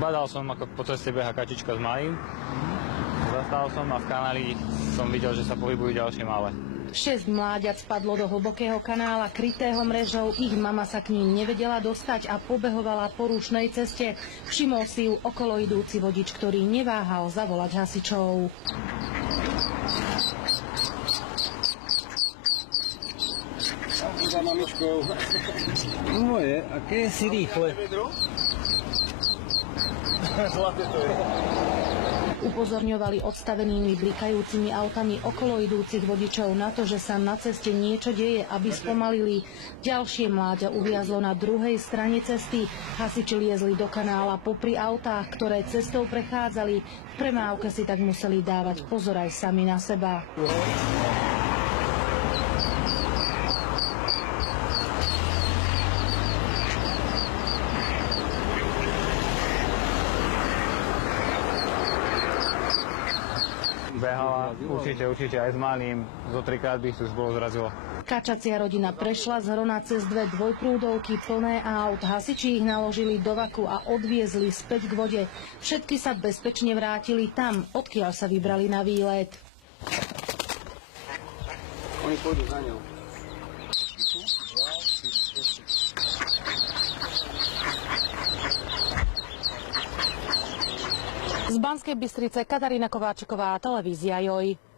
Badal som, ako po ceste beha kačička s malým. Zastal som a v kanáli som videl, že sa pohybujú ďalšie malé. 6 mláďat spadlo do hlbokého kanála krytého mrežou, ich mama sa k ním nevedela dostať a pobehovala po rušnej ceste. Všimol si ju okolo idúci vodič, ktorý neváhal zavolať hasičov. Za mamičkou. Moje, aké si rýchle. Zlaté to je. Upozorňovali odstavenými blikajúcimi autami okolo idúcich vodičov na to, že sa na ceste niečo deje, aby spomalili. Ďalšie mláďa uviazlo na druhej strane cesty. Hasiči liezli do kanála popri autách, ktoré cestou prechádzali. V premávke si tak museli dávať pozor aj sami na seba. Behala určite aj s malým, zo 3-krát by ich už bolo zrazilo. Kačacia rodina prešla z Hrona cez 2 dvojprúdovky plné aut. Hasiči ich naložili do vaku a odviezli späť k vode. Všetky sa bezpečne vrátili tam, odkiaľ sa vybrali na výlet. Oni pôjdu za ňou. Z Banskej Bystrice Katarína Kováčiková, televízia JOJ.